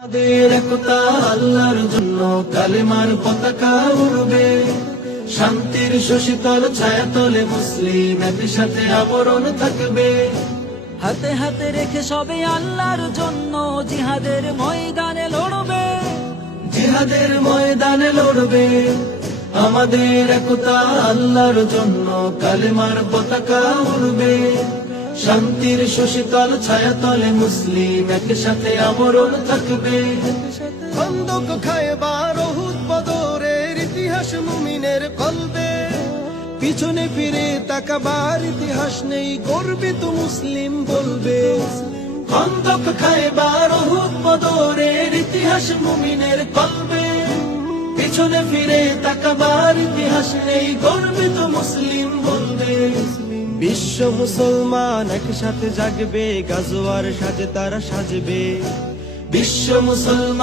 আমাদের একতা আল্লাহর জন্য কালেমার পতাকা উড়বে, শান্তির সুশীতল ছায়াতলে মুসলিম একই সাথে আবরণ থাকবে। হাতে হাতে রেখে সবে আল্লাহর জন্য জিহাদের ময়দানে লড়বে, জিহাদের ময়দানে লড়বে। আমাদের একতা আল্লাহর জন্য কালেমার পতাকা উড়বে, শান্তির সুশীতল ছায়াতলে মুসলিম একই সাথে আবরণ থাকবে। খন্দক খায়বার উহুদ বদরের ইতিহাস মুমিনের কলবে, পিছনে ফিরে তাকাবার ইতিহাস নেই, গর্বিত মুসলিম বলবে। খন্দক খায়বার উহুদ বদরের ইতিহাস মুমিনের কলবে, পিছনে ফিরে তাকাবার ইতিহাস নেই, গর্বিত মুসলিম বলবে। বিশ্ব মুসলমান একসাথে জাগবে, গাজোয়ার সাজে তারা সাজবে। বিশ্ব মুসলমান